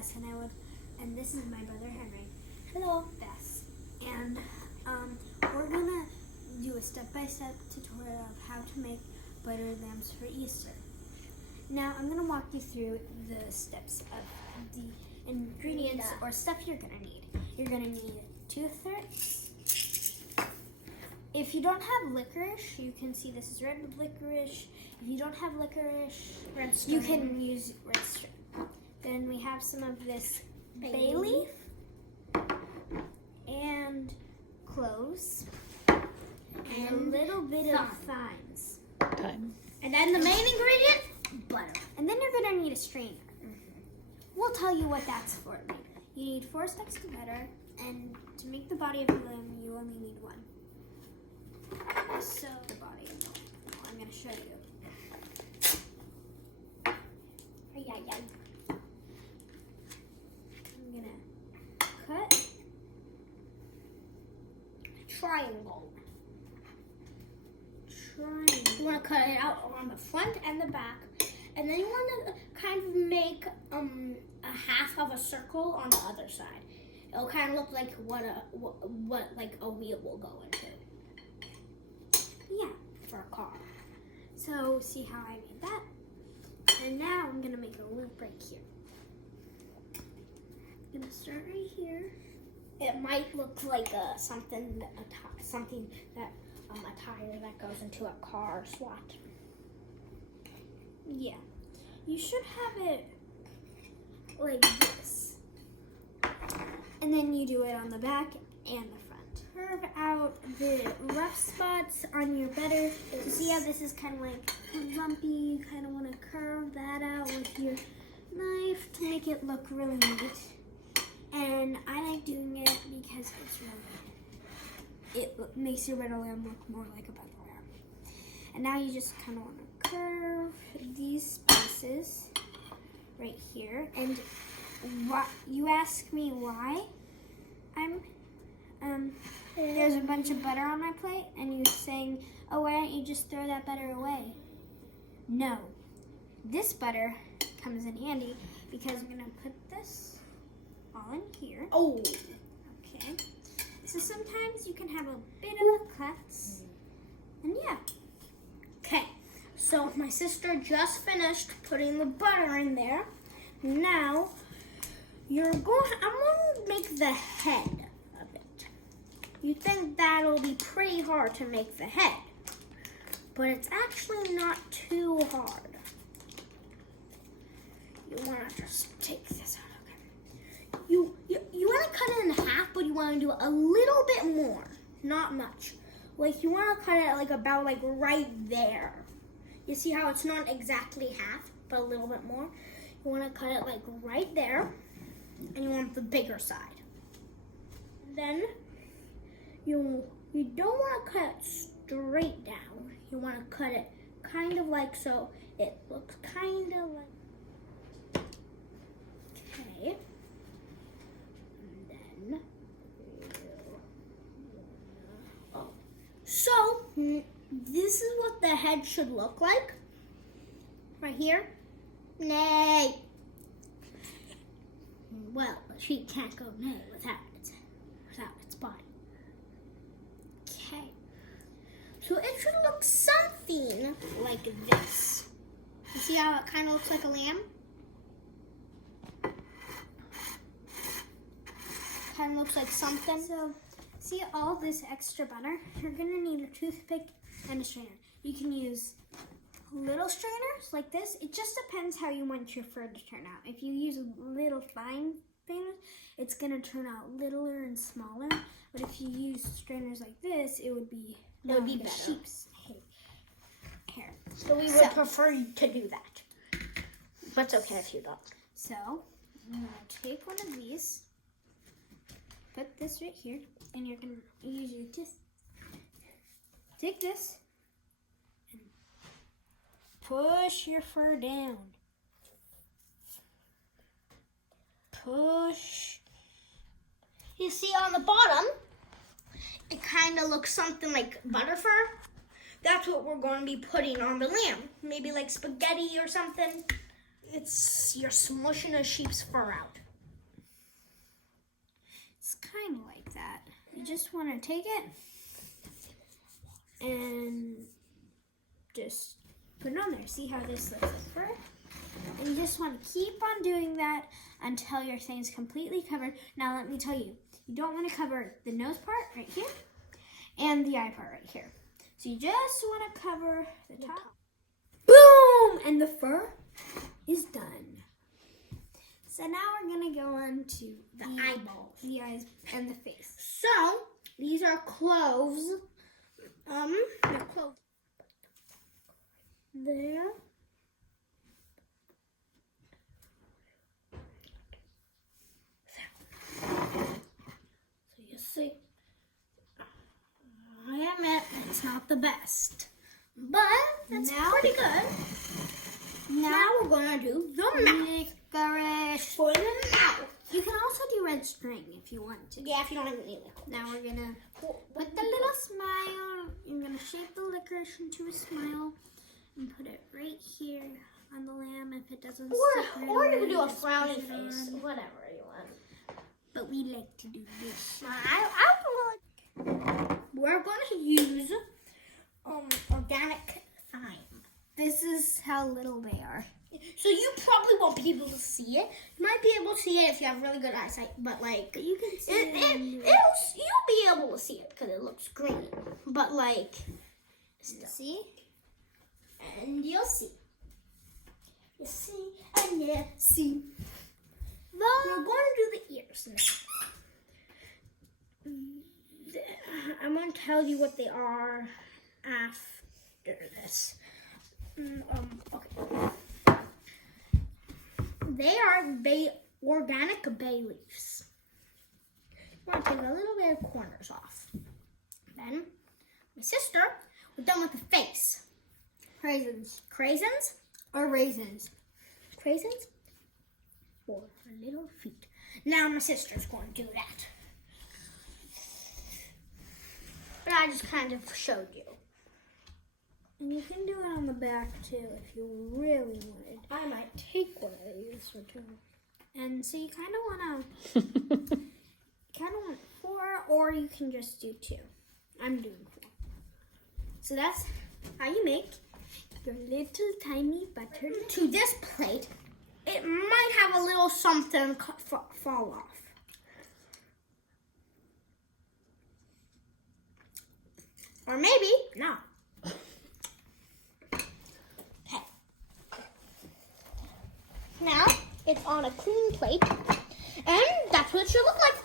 Bess, and this is my brother Henry. Hello. Bess. And we're gonna do a step-by-step tutorial of how to make butter lambs for Easter. Now I'm gonna walk you through the steps of the ingredients or stuff you're gonna need. You're gonna need toothpicks. If you don't have licorice, you can see this is red licorice. If you don't have licorice, you can use red string. Then we have some of this bay leaf and cloves and a little bit of thymes. And then the main ingredient, butter. And then you're gonna need a strainer. We'll tell you what that's for later. You need 4 sticks of butter, and to make the body of the lamb, you only need 1. So the body of the lamb, I'm gonna show you. I'm gonna cut Triangle. You want to cut it out on the front and the back, and then you want to kind of make a half of a circle on the other side. It'll kind of look like what like a wheel will go into. Yeah, for a car. so see how I made that? And now I'm gonna make a loop right here. I'm gonna start right here. It might look like something that a tire that goes into a car SWAT. Yeah, you should have it like this. And then you do it on the back and the front. Curve out the rough spots on your butter. So see how this is kind of like lumpy? You kind of want to curve that out with your knife to make it look really neat. And I like doing it because it makes your butter lamb look more like a butter lamb. And now you just kind of want to curve these spaces right here. And you ask me why there's a bunch of butter on my plate, and you're saying, oh, why don't you just throw that butter away? No, this butter comes in handy because I'm gonna put this all in here. Oh. Okay. So sometimes you can have a bit of cuts, and yeah. Okay, so my sister just finished putting the butter in there. Now, I'm going to make the head of it. You think that'll be pretty hard to make the head, but it's actually not too hard. You want to just take this out, okay? You want to cut it in half, but you want to do a little bit more, not much. Like you want to cut it like about like right there. You see how it's not exactly half, but a little bit more? You want to cut it like right there, and you want the bigger side. Then you don't want to cut it straight down. You want to cut it kind of like so it looks kind of like, okay. And then, so this is what the head should look like. Right here. Nay. Well, she can't go nay without its body. Okay. So it should look something like this. You see how it kind of looks like a lamb? Kind of looks like something. So, see all this extra butter? You're gonna need a toothpick and a strainer. You can use little strainers like this. It just depends how you want your fur to turn out. If you use little fine strainers, it's gonna turn out littler and smaller. But if you use strainers like this, it would be better. Sheep's hair. So we would prefer to do that. But it's okay if you don't. So I'm gonna take one of these, put this right here, and you're gonna use your tooth. Take this and push your fur down. Push. You see on the bottom, it kind of looks something like butter fur. That's what we're going to be putting on the lamb. Maybe like spaghetti or something. You're smushing a sheep's fur out. kind of like that. You just want to take it and just put it on there. See how this looks like fur? And you just want to keep on doing that until your thing's completely covered. Now let me tell you, you don't want to cover the nose part right here and the eye part right here. So you just want to cover the top. Boom! And the fur is done. So now we're going to go on to The eyeballs. the eyes and the face. So, these are cloves. They're cloves. There. So you see, I admit it's not the best, but it's Now- pretty good. Now we're gonna do the mouth. Licorice. For the mouth. You can also do red string if you want to. Yeah, if you don't have any liquid. Now we're gonna put the little smile. I'm gonna shape the licorice into a smile and put it right here on the lamb if it doesn't stick right Or you away, can do a just frowny push it face, on. whatever you want. But we like to do this. We're going to use organic thyme. This is how little they are. So you probably won't be able to see it. You might be able to see it if you have really good eyesight, but like But you can see you'll be able to see it because it looks green. But like, See? and you'll see. You see, and you see. We're going to do the ears now. I'm going to tell you what they are after this. Okay. They are organic bay leaves. We're going to take a little bit of corners off. Then, my sister, we're done with the face. Raisins. Craisins? Or raisins. Craisins? For her little feet. Now my sister's going to do that. But I just kind of showed you. And you can do it on the back too if you really wanted. I might take one of these for two. And so you kind of want 4, or you can just do 2. I'm doing 4. So that's how you make your little tiny buttered. To this plate, it might have a little something fall off. Or maybe not. Okay. Now, it's on a clean plate, and that's what it should look like.